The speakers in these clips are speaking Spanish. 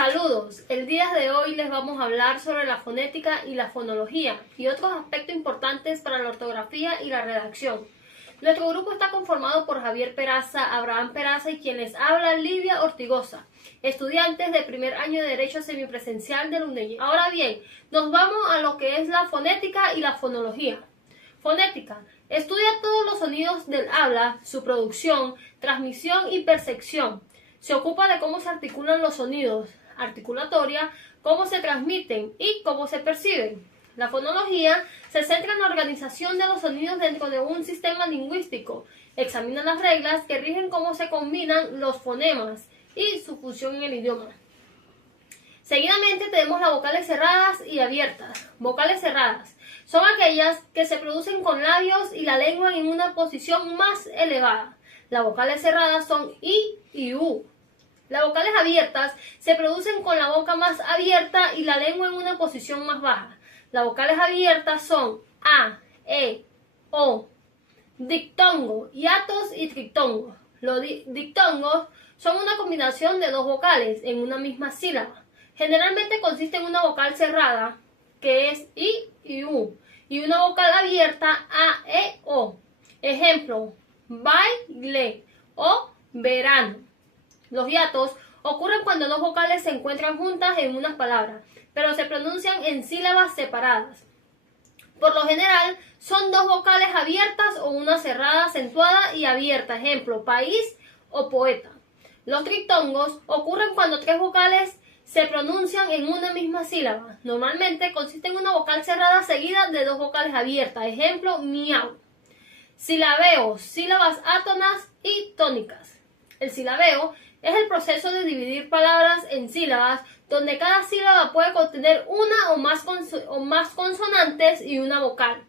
Saludos, el día de hoy les vamos a hablar sobre la fonética y la fonología y otros aspectos importantes para la ortografía y la redacción. Nuestro grupo está conformado por Javier Peraza, Abraham Peraza y quien les habla, Livia Ortigosa, estudiantes de primer año de Derecho Semipresencial del UNED. Ahora bien, nos vamos a lo que es la fonética y la fonología. Fonética. Estudia todos los sonidos del habla, su producción, transmisión y percepción. Se ocupa de cómo se articulan los sonidos, articulatoria, cómo se transmiten y cómo se perciben. La fonología se centra en la organización de los sonidos dentro de un sistema lingüístico. Examina las reglas que rigen cómo se combinan los fonemas y su función en el idioma. Seguidamente tenemos las vocales cerradas y abiertas. Vocales cerradas son aquellas que se producen con labios y la lengua en una posición más elevada. Las vocales cerradas son I y U. Las vocales abiertas se producen con la boca más abierta y la lengua en una posición más baja. Las vocales abiertas son A, E, O. Dictongo, hiatos y trictongo. Los dictongos son una combinación de dos vocales en una misma sílaba. Generalmente consiste en una vocal cerrada, que es I y U, y una vocal abierta A, E, O. Ejemplo, baile o verano. Los hiatos ocurren cuando dos vocales se encuentran juntas en unas palabras, pero se pronuncian en sílabas separadas. Por lo general, son dos vocales abiertas o una cerrada, acentuada y abierta. Ejemplo, país o poeta. Los trictongos ocurren cuando tres vocales se pronuncian en una misma sílaba. Normalmente consiste en una vocal cerrada seguida de dos vocales abiertas. Ejemplo, miau. Silabeo, sílabas átonas y tónicas. El silabeo es el proceso de dividir palabras en sílabas donde cada sílaba puede contener una o más consonantes y una vocal.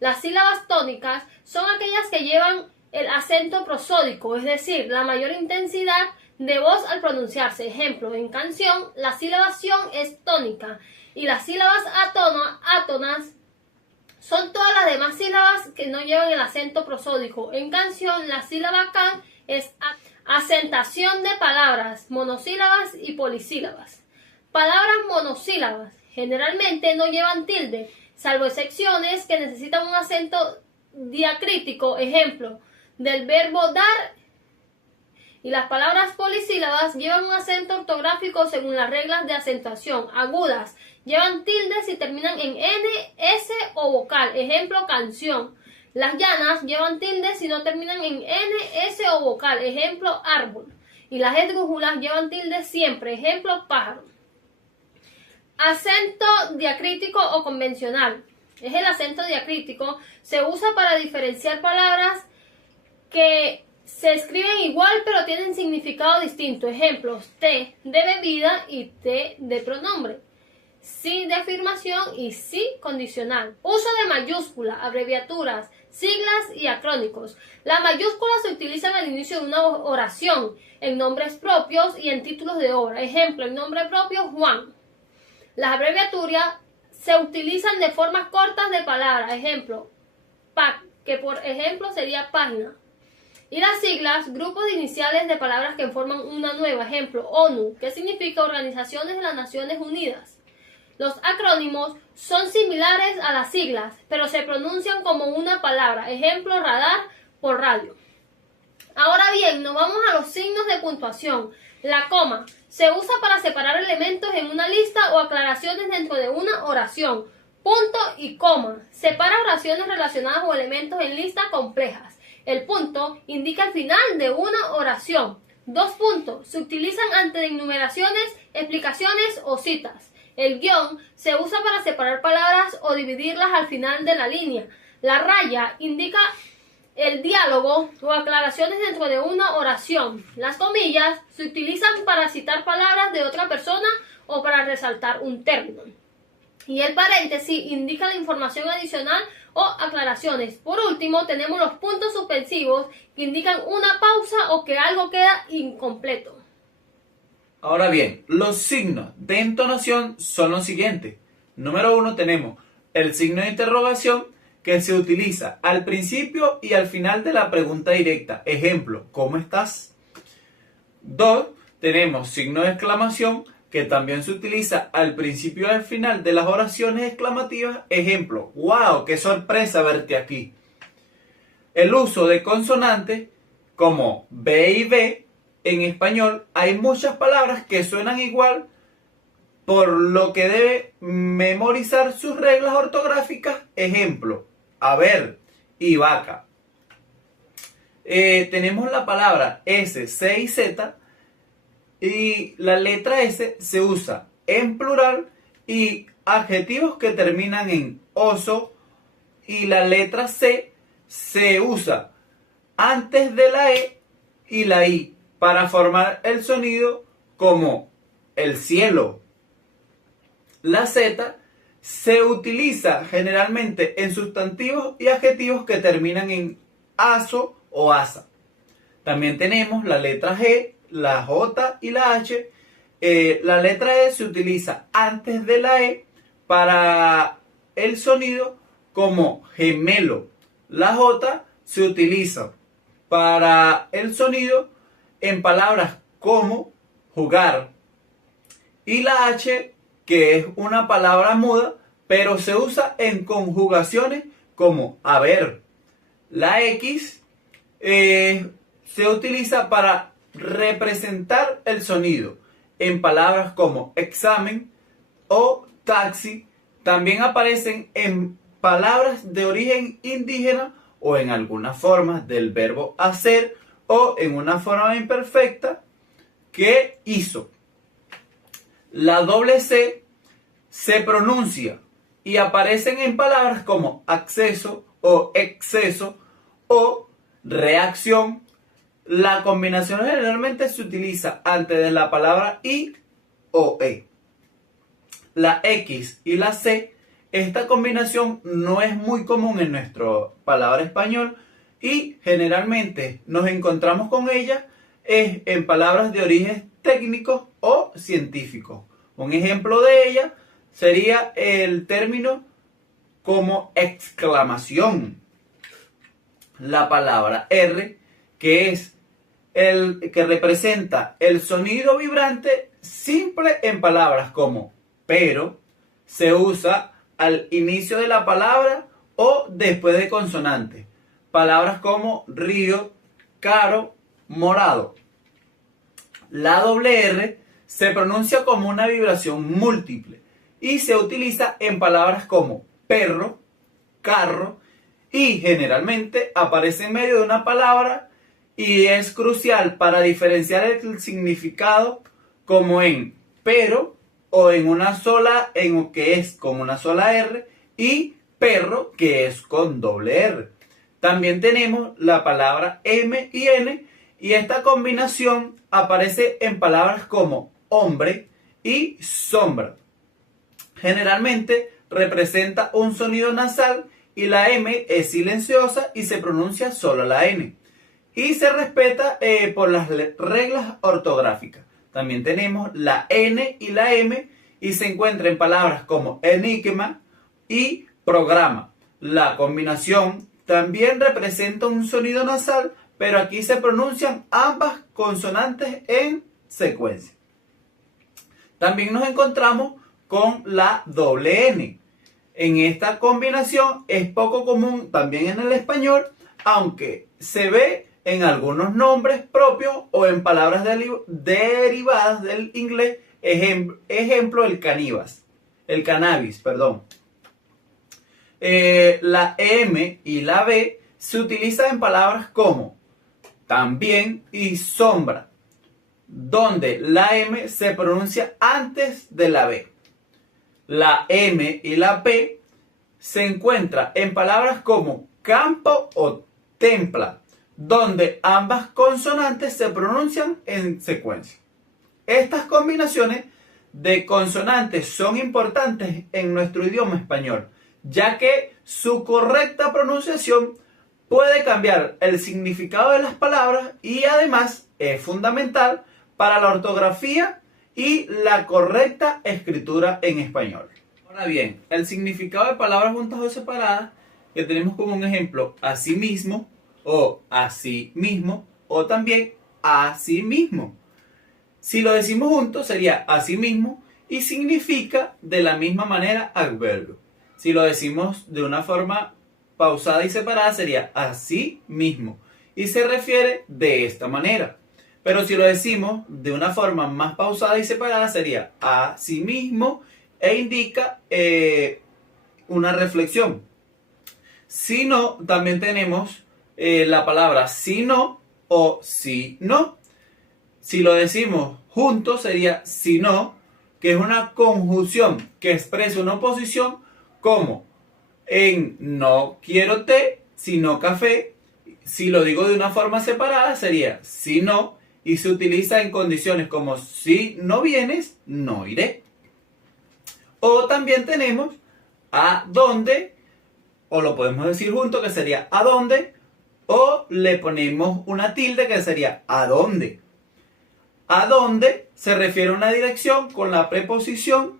Las sílabas tónicas son aquellas que llevan el acento prosódico, es decir, la mayor intensidad de voz al pronunciarse. Ejemplo, en canción, la sílaba ción es tónica y las sílabas átonas son todas las demás sílabas que no llevan el acento prosódico. En canción, la sílaba can es asentación de palabras, monosílabas y polisílabas. Palabras monosílabas generalmente no llevan tilde, salvo excepciones que necesitan un acento diacrítico, ejemplo, del verbo dar. Y las palabras polisílabas llevan un acento ortográfico según las reglas de acentuación. Agudas llevan tildes y terminan en N, S o vocal, ejemplo, canción. Las llanas llevan tildes y no terminan en N, S o vocal, ejemplo, árbol. Y las esdrújulas llevan tildes siempre, ejemplo, pájaro. Acento diacrítico o convencional. Es el acento diacrítico. Se usa para diferenciar palabras que se escriben igual pero tienen significado distinto. Ejemplos, T de bebida y T de pronombre. Sí de afirmación y sí condicional. Uso de mayúscula, abreviaturas, siglas y acrónicos. Las mayúsculas se utilizan al inicio de una oración, en nombres propios y en títulos de obra. Ejemplo, en nombre propio, Juan. Las abreviaturas se utilizan de formas cortas de palabras. Ejemplo, PAC, que por ejemplo sería página. Y las siglas, grupos de iniciales de palabras que forman una nueva. Ejemplo, ONU, que significa Organizaciones de las Naciones Unidas. Los acrónimos son similares a las siglas, pero se pronuncian como una palabra. Ejemplo, radar por radio. Ahora bien, nos vamos a los signos de puntuación. La coma se usa para separar elementos en una lista o aclaraciones dentro de una oración. Punto y coma separa oraciones relacionadas o elementos en listas complejas. El punto indica el final de una oración. Dos puntos se utilizan ante enumeraciones, explicaciones o citas. El guión se usa para separar palabras o dividirlas al final de la línea. La raya indica el diálogo o aclaraciones dentro de una oración. Las comillas se utilizan para citar palabras de otra persona o para resaltar un término. Y el paréntesis indica la información adicional o aclaraciones. Por último, tenemos los puntos suspensivos que indican una pausa o que algo queda incompleto. Ahora bien, los signos de entonación son los siguientes. Número 1 tenemos el signo de interrogación que se utiliza al principio y al final de la pregunta directa. Ejemplo, ¿cómo estás? 2. Tenemos signo de exclamación que también se utiliza al principio y al final de las oraciones exclamativas. Ejemplo, wow, qué sorpresa verte aquí. El uso de consonantes como B y B en español, hay muchas palabras que suenan igual, por lo que debe memorizar sus reglas ortográficas. Ejemplo, a ver y vaca. Tenemos la palabra S, C y Z, y la letra S se usa en plural y adjetivos que terminan en oso, y la letra C se usa antes de la E y la I para formar el sonido como el cielo. La Z se utiliza generalmente en sustantivos y adjetivos que terminan en aso o asa. También tenemos la letra G, la J y la H. La letra E se utiliza antes de la E para el sonido como gemelo. La J se utiliza para el sonido en palabras como jugar. Y la H, que es una palabra muda, pero se usa en conjugaciones como haber. La X se utiliza para representar el sonido en palabras como examen o taxi. También aparecen en palabras de origen indígena o en algunas formas del verbo hacer o en una forma imperfecta que hizo. La doble C se pronuncia y aparecen en palabras como acceso o exceso o reacción. La combinación generalmente se utiliza antes de la palabra I o E. La X y la C, esta combinación no es muy común en nuestra palabra español y generalmente nos encontramos con ella en palabras de origen técnico o científico. Un ejemplo de ella sería el término como exclamación. La palabra R, que es el que representa el sonido vibrante simple en palabras como pero, se usa al inicio de la palabra o después de consonantes. Palabras como río, caro, morado. La doble R se pronuncia como una vibración múltiple y se utiliza en palabras como perro, carro, y generalmente aparece en medio de una palabra y es crucial para diferenciar el significado, como en pero o en una sola, en que es con una sola R, y perro, que es con doble R. También tenemos la palabra M y N, y esta combinación aparece en palabras como hombre y sombra. Generalmente representa un sonido nasal y la M es silenciosa y se pronuncia solo la N. Y se respeta por las reglas ortográficas. También tenemos la N y la M y se encuentra en palabras como enigma y programa. La combinación también representa un sonido nasal, pero aquí se pronuncian ambas consonantes en secuencia. También nos encontramos con la doble N. En esta combinación es poco común también en el español, aunque se ve en algunos nombres propios o en palabras derivadas del inglés. Ejemplo, el cannabis, perdón. La M y la B se utilizan en palabras como también y sombra, donde la M se pronuncia antes de la B. La M y la P se encuentran en palabras como campo o templa, donde ambas consonantes se pronuncian en secuencia. Estas combinaciones de consonantes son importantes en nuestro idioma español, ya que su correcta pronunciación puede cambiar el significado de las palabras y además es fundamental para la ortografía y la correcta escritura en español. Ahora bien, el significado de palabras juntas o separadas, que tenemos como un ejemplo asimismo o así mismo o también así mismo. Si lo decimos juntos sería asimismo y significa de la misma manera adverbio. Si lo decimos de una forma pausada y separada sería así mismo y se refiere de esta manera. Pero si lo decimos de una forma más pausada y separada sería así mismo e indica una reflexión. Si no, también tenemos la palabra si no o si no. Si lo decimos juntos sería si no, que es una conjunción que expresa una oposición como en no quiero té, sino café. Si lo digo de una forma separada sería si no y se utiliza en condiciones como si no vienes, no iré. O también tenemos a dónde, o lo podemos decir junto que sería a dónde, o le ponemos una tilde que sería a dónde. A dónde se refiere a una dirección con la preposición.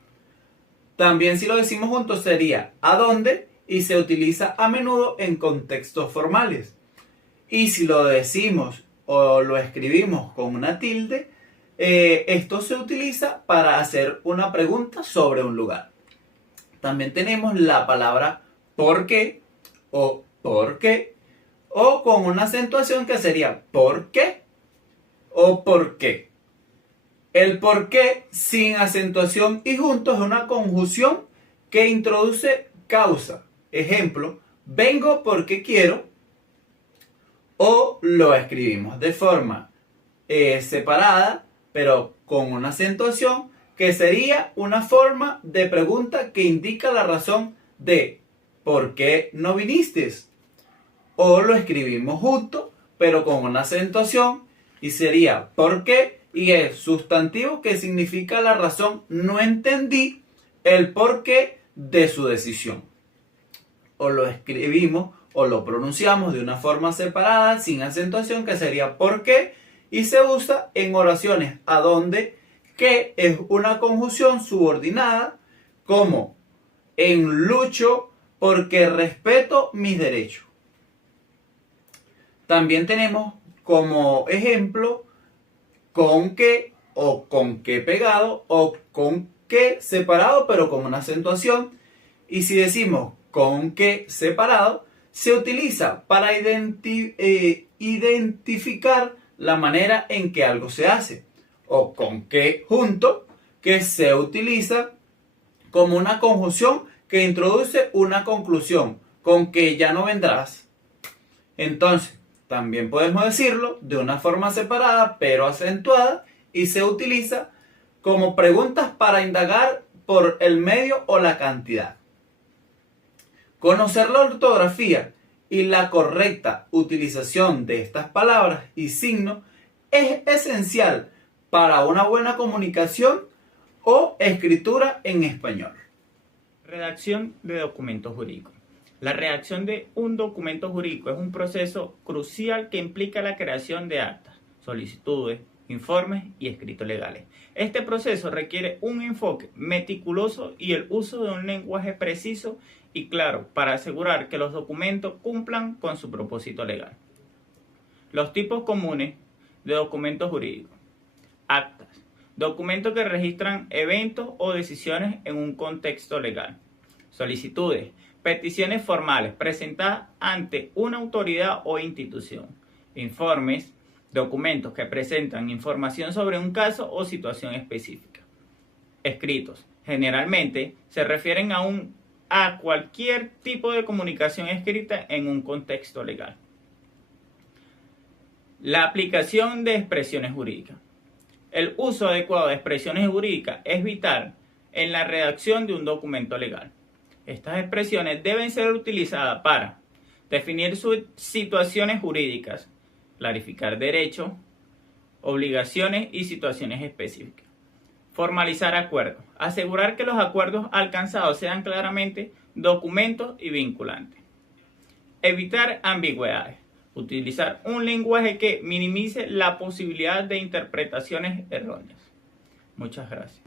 También si lo decimos juntos sería a dónde y se utiliza a menudo en contextos formales. Y si lo decimos o lo escribimos con una tilde, esto se utiliza para hacer una pregunta sobre un lugar. También tenemos la palabra por qué o por qué, o con una acentuación que sería por qué o por qué. El por qué sin acentuación y juntos es una conjunción que introduce causa. Ejemplo, vengo porque quiero, o lo escribimos de forma separada, pero con una acentuación que sería una forma de pregunta que indica la razón de ¿por qué no viniste? O lo escribimos junto, pero con una acentuación y sería ¿por qué? Y es sustantivo que significa la razón, no entendí el porqué de su decisión. O lo escribimos o lo pronunciamos de una forma separada, sin acentuación, que sería por qué, y se usa en oraciones a donde, que es una conjunción subordinada, como en lucho porque respeto mis derechos. También tenemos como ejemplo con qué o con qué pegado o con qué separado pero con una acentuación. Y si decimos con qué separado, se utiliza para identificar la manera en que algo se hace. O con qué junto, que se utiliza como una conjunción que introduce una conclusión, con que ya no vendrás. Entonces, también podemos decirlo de una forma separada pero acentuada y se utiliza como preguntas para indagar por el medio o la cantidad. Conocer la ortografía y la correcta utilización de estas palabras y signos es esencial para una buena comunicación o escritura en español. Redacción de documentos jurídicos. La redacción de un documento jurídico es un proceso crucial que implica la creación de actas, solicitudes, informes y escritos legales. Este proceso requiere un enfoque meticuloso y el uso de un lenguaje preciso y claro para asegurar que los documentos cumplan con su propósito legal. Los tipos comunes de documentos jurídicos. Actas. Documentos que registran eventos o decisiones en un contexto legal. Solicitudes. Peticiones formales presentadas ante una autoridad o institución. Informes. Documentos que presentan información sobre un caso o situación específica. Escritos. Generalmente se refieren a cualquier tipo de comunicación escrita en un contexto legal. La aplicación de expresiones jurídicas. El uso adecuado de expresiones jurídicas es vital en la redacción de un documento legal. Estas expresiones deben ser utilizadas para definir sus situaciones jurídicas, clarificar derechos, obligaciones y situaciones específicas. Formalizar acuerdos. Asegurar que los acuerdos alcanzados sean claramente documentos y vinculantes. Evitar ambigüedades. Utilizar un lenguaje que minimice la posibilidad de interpretaciones erróneas. Muchas gracias.